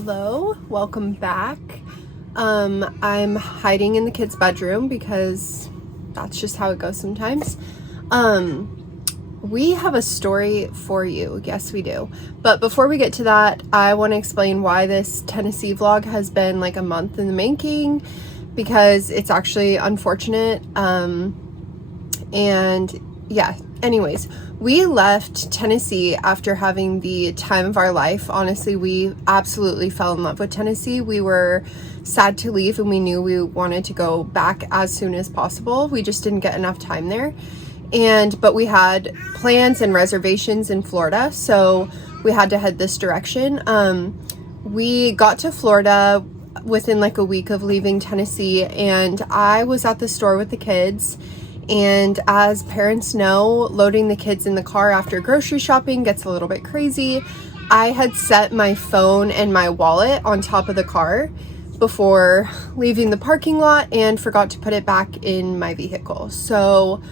Hello, welcome back. I'm hiding in the kids' bedroom because that's just how it goes sometimes. We have a story for you. Yes, we do. But before we get to that, I want to explain why this Tennessee vlog has been like a month in the making, because it's actually unfortunate. Anyways, we left Tennessee after having the time of our life. Honestly, we absolutely fell in love with Tennessee. We were sad to leave and we knew we wanted to go back as soon as possible. We just didn't get enough time there. But we had plans and reservations in Florida, so we had to head this direction. We got to Florida within like a week of leaving Tennessee, and I was at the store with the kids. And as parents know, loading the kids in the car after grocery shopping gets a little bit crazy. I had set my phone and my wallet on top of the car before leaving the parking lot and forgot to put it back in my vehicle. So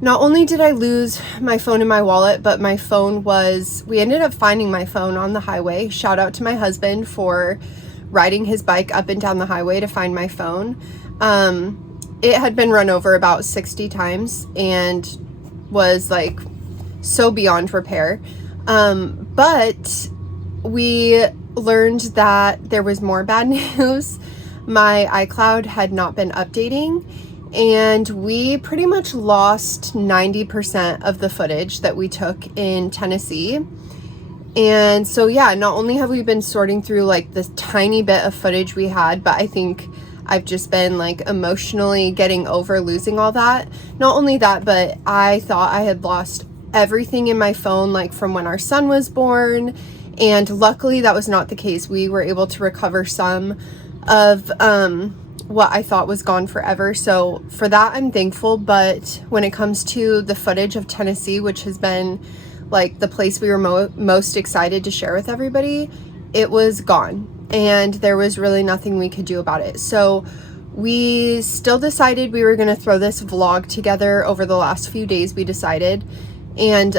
not only did I lose my phone and my wallet, but we ended up finding my phone on the highway. Shout out to my husband for riding his bike up and down the highway to find my phone. It had been run over about 60 times and was like so beyond repair. But we learned that there was more bad news. My iCloud had not been updating, and we pretty much lost 90% of the footage that we took in Tennessee. And so yeah, not only have we been sorting through like this tiny bit of footage we had, but I think I've just been like emotionally getting over losing all that. Not only that, but I thought I had lost everything in my phone, like from when our son was born. And luckily that was not the case. We were able to recover some of what I thought was gone forever. So for that, I'm thankful. But when it comes to the footage of Tennessee, which has been like the place we were most excited to share with everybody, it was gone. And there was really nothing we could do about it. So we still decided we were going to throw this vlog together over the last few days, we decided, and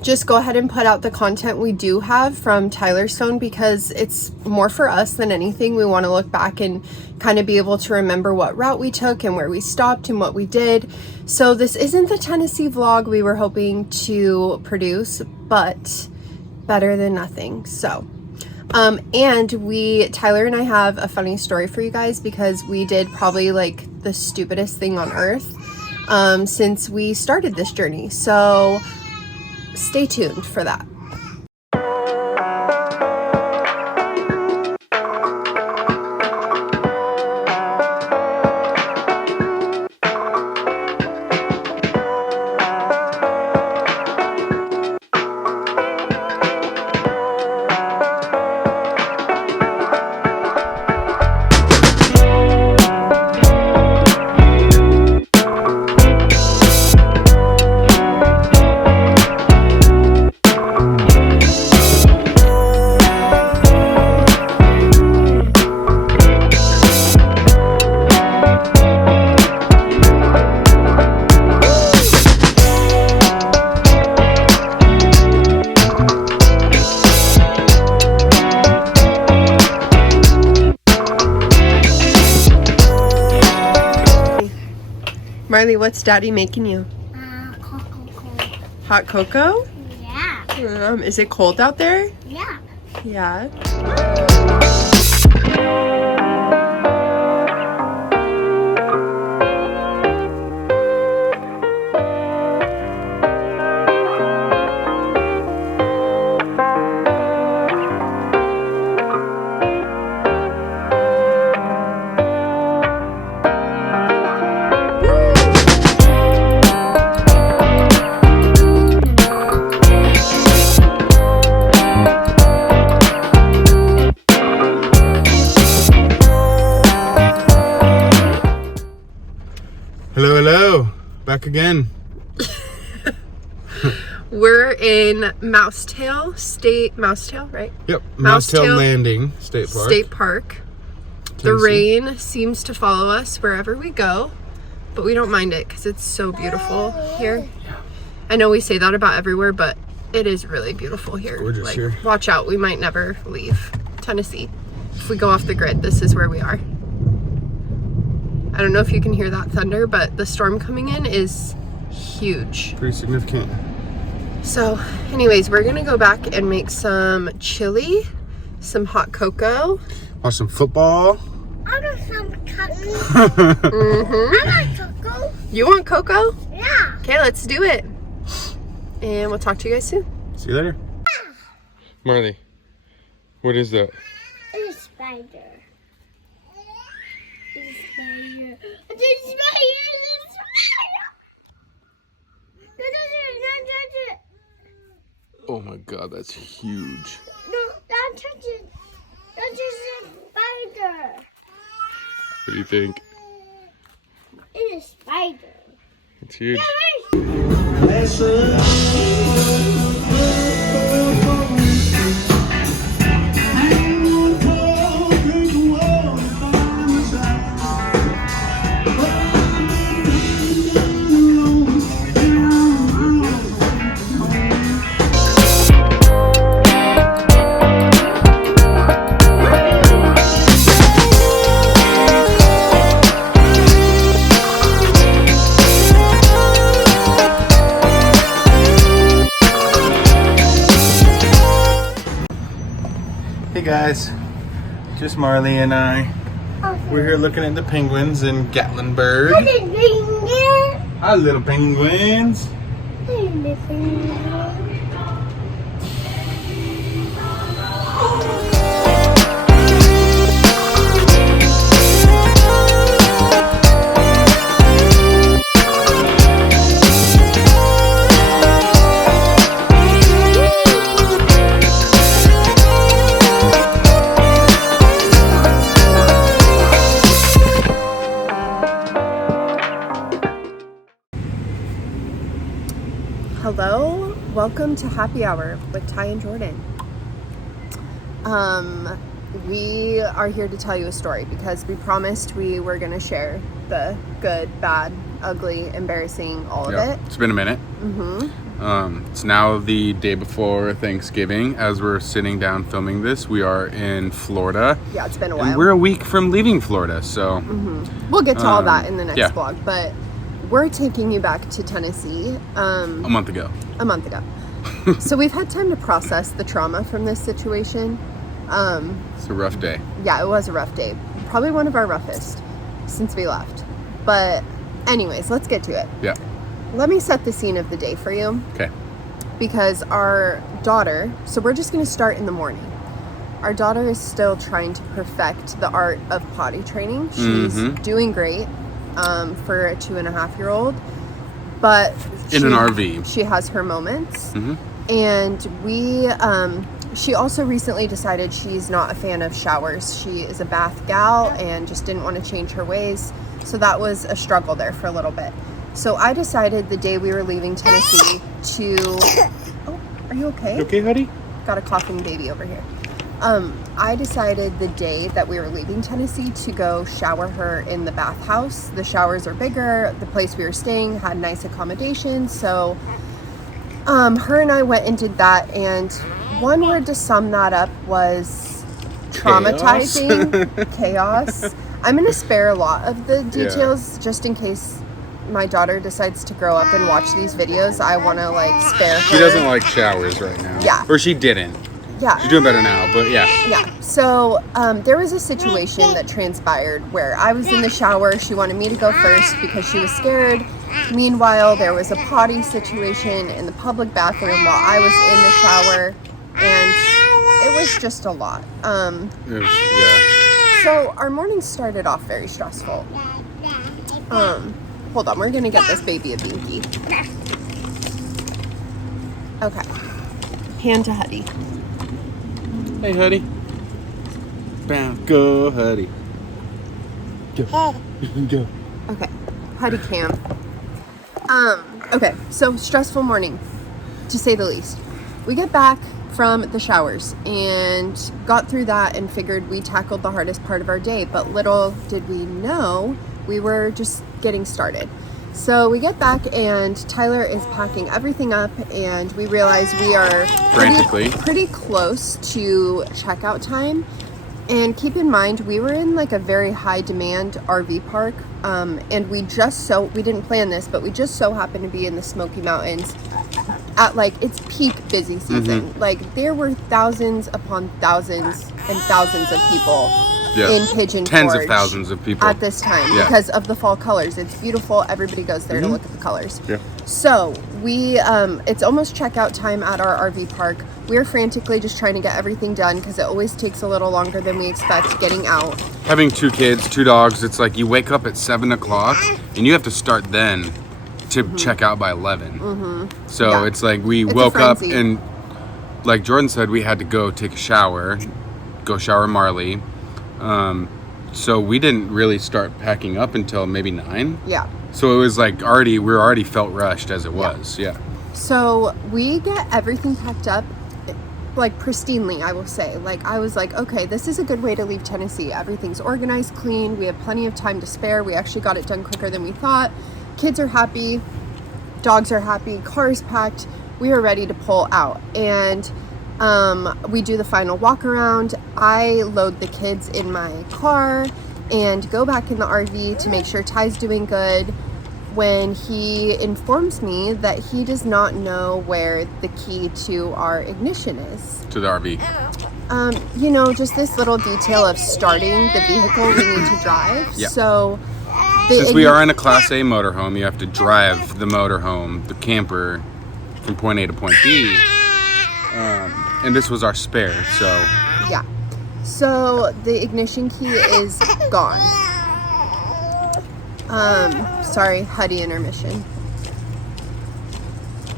just go ahead and put out the content we do have from Tyler's phone, because it's more for us than anything. We want to look back and kind of be able to remember what route we took and where we stopped and what we did. So this isn't the Tennessee vlog we were hoping to produce, but better than nothing. So Tyler and I have a funny story for you guys, because we did probably like the stupidest thing on earth since we started this journey. So stay tuned for that. Marley, what's Daddy making you? Hot cocoa? Yeah. Is it cold out there? Yeah. Yeah. Hello, back again. We're in Mousetail, right? Yep, Mousetail Landing State Park. The rain seems to follow us wherever we go, but we don't mind it because it's so beautiful here. Yeah. I know we say that about everywhere, but It is really beautiful here. Gorgeous like, here. Watch out, we might never leave Tennessee. If we go off the grid, this is where we are. I don't know if you can hear that thunder, but the storm coming in is huge. Pretty significant. So anyways, we're gonna go back and make some chili, some hot cocoa. Watch some football. I want some cocoa. I want cocoa. You want cocoa? Yeah. Okay, let's do it. And we'll talk to you guys soon. See you later. Marley, what is that? It's a spider. It's a spider. It's a spider. It's a spider. Don't touch it. Don't touch it. Oh my god, that's huge. No, don't touch it. Don't touch the spider. What do you think? It's a spider. It's huge. Hey guys, just Marley and I. We're here looking at the penguins in Gatlinburg. Hi little penguins. Hello, welcome to Happy Hour with Ty and Jordan. We are here to tell you a story because we promised we were going to share the good, bad, ugly, embarrassing, all of it. It's been a minute. It's now the day before Thanksgiving. As we're sitting down filming this, we are in Florida. Yeah, it's been a while. And we're a week from leaving Florida, so We'll get to all that in the next yeah. vlog, but we're taking you back to Tennessee a month ago. a month ago. So we've had time to process the trauma from this situation. It's a rough day. Yeah, it was a rough day. Probably one of our roughest since we left. But anyways, let's get to it. Yeah. Let me set the scene of the day for you. Okay. Because our daughter, so we're just going to start in the morning. Our daughter is still trying to perfect the art of potty training. She's doing great for a 2.5-year-old, but In an RV. she has her moments. And she also recently decided she's not a fan of showers. She is a bath gal and just didn't want to change her ways. So that was a struggle there for a little bit. So I decided the day we were leaving Tennessee to... Oh, are you okay? You okay, honey? Got a coughing baby over here. I decided the day that we were leaving Tennessee to go shower her in the bathhouse. The showers are bigger. The place we were staying had nice accommodations. So her and I went and did that. And one word to sum that up was traumatizing. Chaos. I'm going to spare a lot of the details just in case my daughter decides to grow up and watch these videos. I want to spare her. She doesn't like showers right now. Yeah. Or she didn't. Yeah. She's doing better now, but yeah. Yeah. So there was a situation that transpired where I was in the shower. She wanted me to go first because she was scared. Meanwhile, there was a potty situation in the public bathroom while I was in the shower, and it was just a lot. So our morning started off very stressful. Hold on, we're gonna get this baby a binky. Okay. Hand to Huddy. Hey, Huddy. Bam. Go, Huddy. Go. Go. Okay. Huddy cam. Okay, so stressful morning, to say the least. We get back from the showers and got through that and figured we tackled the hardest part of our day, but little did we know we were just getting started. So we get back and Tyler is packing everything up, and we realize we are Frantically. pretty close to checkout time. And keep in mind, we were in like a very high demand RV park, and we didn't plan this, but we just so happened to be in the Smoky Mountains at like its peak busy season. Like there were thousands upon thousands and thousands of people in Pigeon Tens Forge of thousands of people at this time because of the fall colors. It's beautiful. Everybody goes there to look at the colors. Yeah. So we, it's almost checkout time at our RV park. We're frantically just trying to get everything done because it always takes a little longer than we expect getting out. Having 2 kids, 2 dogs, it's like you wake up at 7 o'clock and you have to start then to check out by 11. So it's like it's woke up and like Jordan said, we had to go take a shower, go shower Marley. So we didn't really start packing up until maybe 9. Yeah. So it was like we already felt rushed as it was. Yeah. So we get everything packed up like pristinely, I will say. Like I was like, okay, this is a good way to leave Tennessee. Everything's organized, clean. We have plenty of time to spare. We actually got it done quicker than we thought. Kids are happy. Dogs are happy. Car is packed. We are ready to pull out. And we do the final walk around. I load the kids in my car and go back in the RV to make sure Ty's doing good, when he informs me that he does not know where the key to our ignition is. To the RV. Just this little detail of starting the vehicle we need to drive. Yeah. So since we are in a Class A motorhome, you have to drive the motorhome, the camper, from point A to point B. And this was our spare, so. Yeah. So the ignition key is gone. Sorry, Huddy intermission.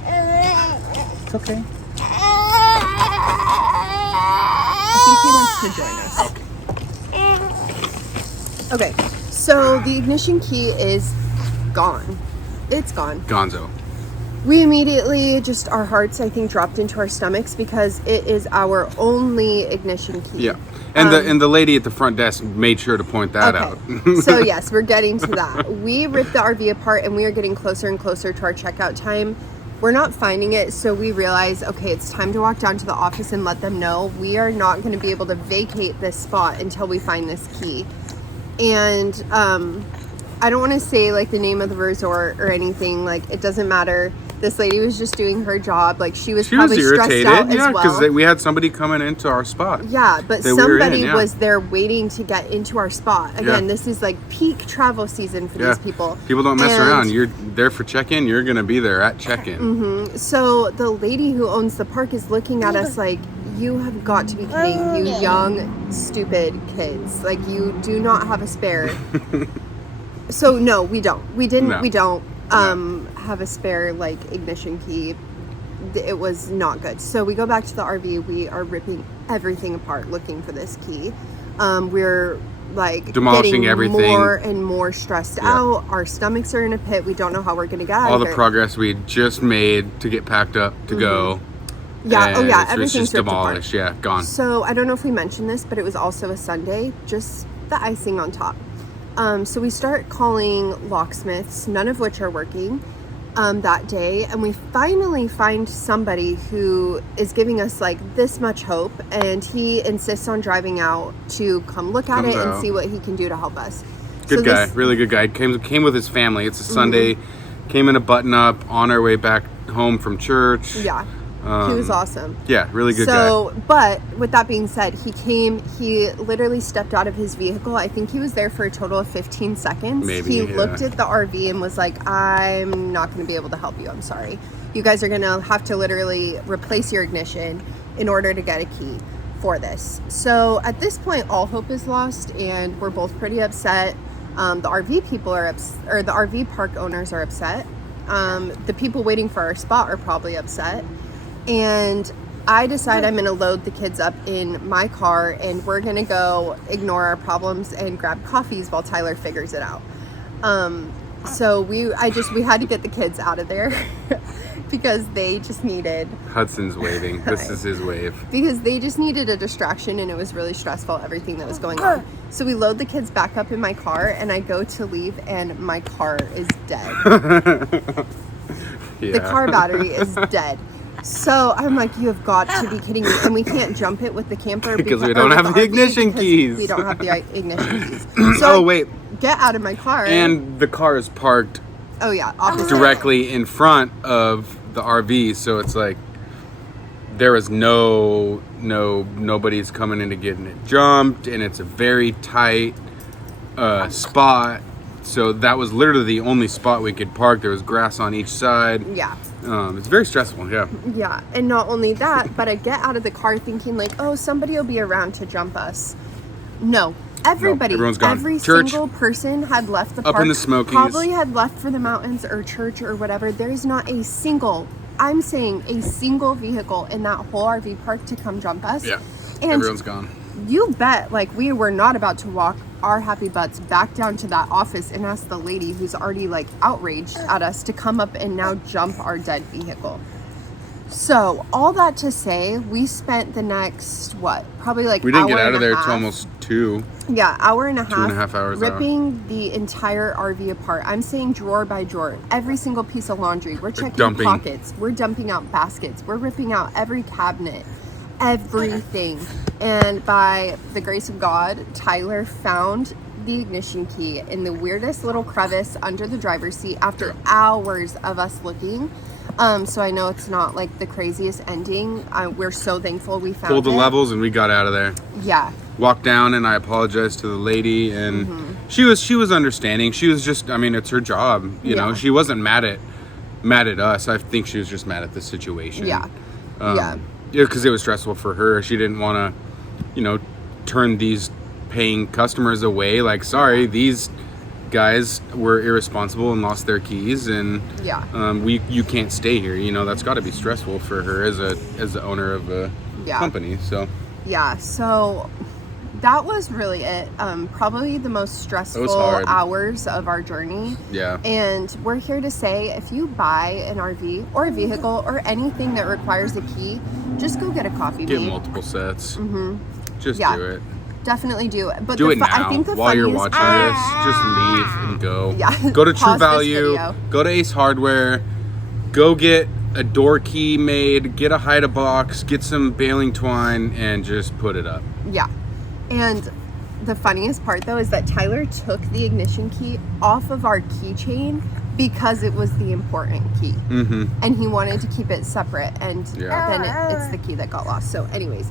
It's okay. I think he wants to join us. Okay, so the ignition key is gone. It's gone. Gonzo. We immediately our hearts, I think, dropped into our stomachs because it is our only ignition key. Yeah. And the lady at the front desk made sure to point that out. So yes, we're getting to that. We ripped the RV apart and we are getting closer and closer to our checkout time. We're not finding it, so we realize, okay, it's time to walk down to the office and let them know we are not going to be able to vacate this spot until we find this key. And I don't want to say like the name of the resort or anything. Like it doesn't matter. This lady was just doing her job. Like she was probably irritated, stressed out as well. because we had somebody coming into our spot. Yeah, but somebody was there waiting to get into our spot. Again, this is like peak travel season for these people. People don't mess around. You're there for check-in. You're going to be there at check-in. So the lady who owns the park is looking at us like, you have got to be kidding, you young, stupid kids. Like you do not have a spare. So no, we don't. We didn't. No. We don't have a spare like ignition key. It was not good. So we go back to the RV. We are ripping everything apart looking for this key. We're like demolishing getting everything, more and more stressed out. Our stomachs are in a pit. We don't know how we're gonna get out all of the here. Progress we had just made to get packed up to go. Yeah. And Everything's just demolished. Yeah, gone. So I don't know if we mentioned this, but it was also a Sunday. Just the icing on top. So we start calling locksmiths, none of which are working that day. And we finally find somebody who is giving us like this much hope. And he insists on driving out to come look at it and see what he can do to help us. Good guy, really good guy. Came with his family. It's a Sunday. Came in a button up on our way back home from church. Yeah. He was awesome. Yeah, really good guy. But with that being said, he literally stepped out of his vehicle. I think he was there for a total of 15 seconds. He looked at the RV and was like, I'm not going to be able to help you. I'm sorry. You guys are going to have to literally replace your ignition in order to get a key for this. So at this point, all hope is lost and we're both pretty upset. The RV people are the RV park owners are upset. The people waiting for our spot are probably upset. And I decide I'm going to load the kids up in my car and we're going to go ignore our problems and grab coffees while Tyler figures it out. So we had to get the kids out of there. because they just needed Hudson's waving. This is his wave. because they just needed a distraction, and it was really stressful, everything that was going on. So we load the kids back up in my car, and I go to leave, and my car is dead. Yeah. The car battery is dead. So I'm like, you have got to be kidding me. And we can't jump it with the camper Because we or don't with have the RV ignition because keys. We don't have the ignition keys. So Oh, I wait. get out of my car. And the car is parked oh yeah, opposite. directly in front of the RV, so it's like there was nobody's coming in to getting it jumped, and it's a very tight spot. So that was literally the only spot we could park. There was grass on each side. Yeah. It's very stressful. Yeah. Yeah, and not only that, but I get out of the car thinking like, oh, somebody will be around to jump us. No, everybody, everyone's gone. every Church. single person had left the Up park. in the Smokies. Probably had left for the mountains or church or whatever. There is not a single, I'm saying a single vehicle in that whole RV park to come jump us. Yeah. And Everyone's gone. you bet, like, we were not about to walk our happy butts back down to that office and ask the lady who's already like outraged at us to come up and now jump our dead vehicle. So all that to say, we spent the next probably like We didn't get hour out and of a there half. till almost 2. Yeah, hour and a half. 2.5 hours out. ripping the entire RV apart. I'm saying drawer by drawer, every single piece of laundry. We're checking dumping. pockets. We're dumping out baskets. We're ripping out every cabinet, everything. And by the grace of God, Tyler found the ignition key in the weirdest little crevice under the driver's seat after hours of us looking. So I know it's not like the craziest ending. We're so thankful we found Pulled the it. levels and we got out of there. Yeah. Walked down and I apologized to the lady, and she was understanding. She was just, I mean, it's her job, you know. Yeah. She wasn't mad at us. I think she was just mad at the situation. Yeah. Yeah, because it was stressful for her. She didn't want to, turn these paying customers away. Like, sorry, these guys were irresponsible and lost their keys, and Yeah. you can't stay here. That's got to be stressful for her as the owner of a company. So Yeah, so that was really it. Probably the most stressful hard. hours of our journey. yeah. And we're here to say, if you buy an RV or a vehicle or anything that requires a key, just go get a coffee Get mate. multiple sets. Just Yeah. do it. Definitely do. But Do it I now. think the While you're funniest watching this, just leave and go. Yeah. Go to True Pause this Value. video. Go to Ace Hardware. Go get a door key made. Get a hide box. Get some baling twine and just put it up. Yeah. And the funniest part though is that Tyler took the ignition key off of our keychain because it was the important key. Mm-hmm. And he wanted to keep it separate, and Yeah. then it's the key that got lost. So anyways,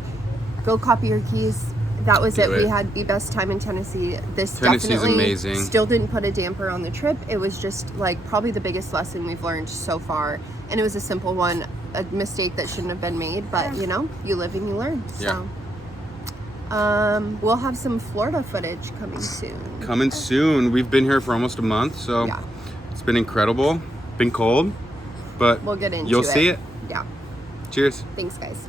go copy your keys. That was Do it. We it. had the best time in Tennessee. This Tennessee's definitely amazing. still didn't put a damper on the trip. It was just like probably the biggest lesson we've learned so far, and it was a simple one, a mistake that shouldn't have been made, but you live and you learn. So we'll have some Florida footage coming soon. Coming soon. We've been here for almost a month, so Yeah. it's been incredible. Been cold, but We'll get into it. you'll see it. Yeah. Cheers. Thanks guys.